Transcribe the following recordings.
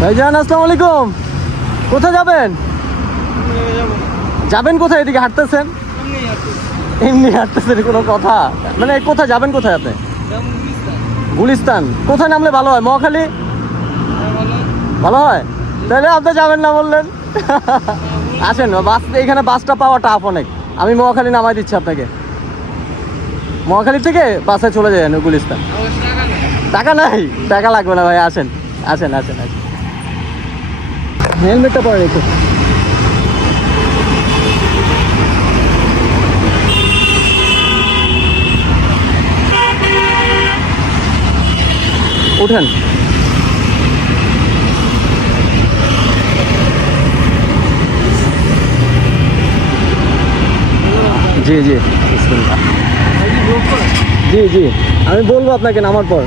ভাইজান আসসালামু আলাইকুম। কোথায় যাবেন? যাবেন কোথায়? এদিকে হাঁটতেছেন? এমনি হাঁটতেছেন, কোনো কথা মানে কোথায় যাবেন? কোথায় আপনি? গুলিস্তান। কোথায় নামলে ভালো হয়? মহাখালী ভালো হয়? তাহলে আপনি যাবেন না বললেন। আসেন, বাস এখানে বাসটা পাওয়া টাফ অনেক। আমি মহাখালী নামাই দিচ্ছি আপনাকে। মহাখালী থেকে বাসে চলে যাবেন গুলিস্তান। টাকা নাই? টাকা লাগবে না ভাই, আসেন আসেন আসেন আসেন। হেলমেটটা পরে রেখে উঠেন। জি জি জি জি, আমি বলবো আপনাকে নামার পর।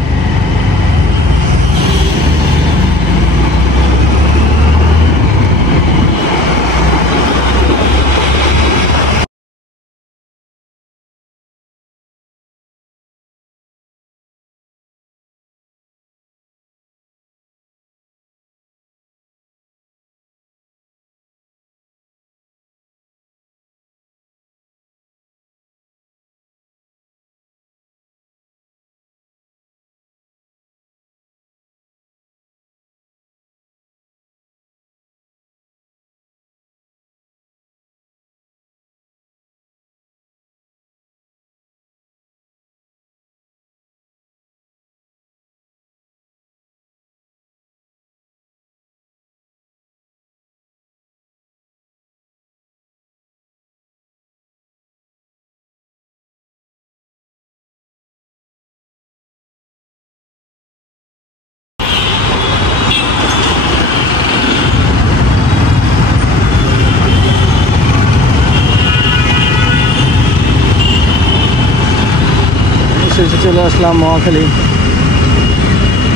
শেষে চলে আসলাম মহাখালী।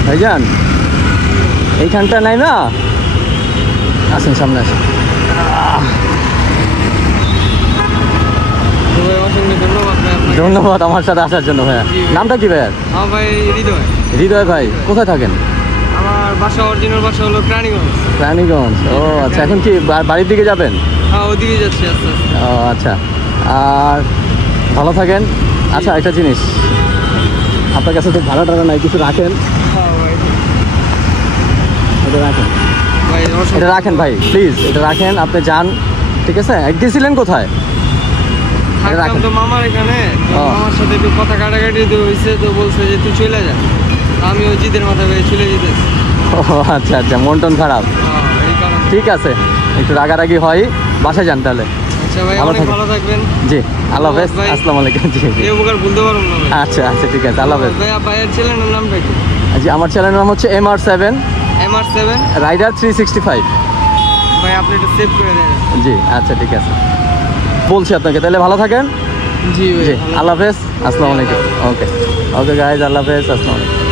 ভাইজান এইখানটা নাই না? আসেন সামনে আসেন। ধন্যবাদ আমার সাথে আসার জন্য ভাইয়া। নামটা কি ভাইয়ার? ভাই হৃদয়। হৃদয় ভাই, কোথায় থাকেন? আমার বাসা, অরিজিনাল বাসা হলো প্রাণীগঞ্জ। প্রাণীগঞ্জ। ও আচ্ছা, এখন কি বাড়ির দিকে যাবেন? হ্যাঁ, ওদিকে যাচ্ছি আস্তে আস্তে। ও আচ্ছা, আর ভালো থাকেন। আচ্ছা একটা জিনিস, আপনার কাছে তো ভাড়া টাড়া নাই, কিছু রাখেন। এটা রাখেন, এটা রাখেন ভাই প্লিজ, এটা রাখেন। আপনি যান, ঠিক আছে? গেছিলেন কোথায়? থাকতাম তো মামার এখানে, মামার সাথে একটু কথা কাটাকাটি হয়েছে, তো বলছে যে তুই চলে যা। আমি ওই জিদের মাথা পেয়ে চলে যেতেছি। ও আচ্ছা আচ্ছা, মন টন খারাপ? এই কারণে। ঠিক আছে, একটু রাগারাগি হয়, বাসায় যান তাহলে। আচ্ছা ভাই, ভালো থাকবেন। জি, আল্লাহ হাফেজ। আসসালামু আলাইকুম। জি এই উপকার ভুলতে পারবো না ভাই। আচ্ছা আচ্ছা, ঠিক আছে, আল্লাহ হাফেজ। ভাই ভাইয়ের চ্যানেলের নামটা কি? জি, আমার চ্যানেলের নাম হচ্ছে MR7 রাইডার 365। ভাই আপনি এটা সেভ করে দেন। জি আচ্ছা, ঠিক আছে, বলছি আপনাকে। তাহলে ভালো থাকেন। জি জি, আল্লাহ হাফেজ, আসসালামু আলাইকুম। ওকে ওকে গাইজ, আল্লাহ হাফেজ, আসসালামু আলাইকুম।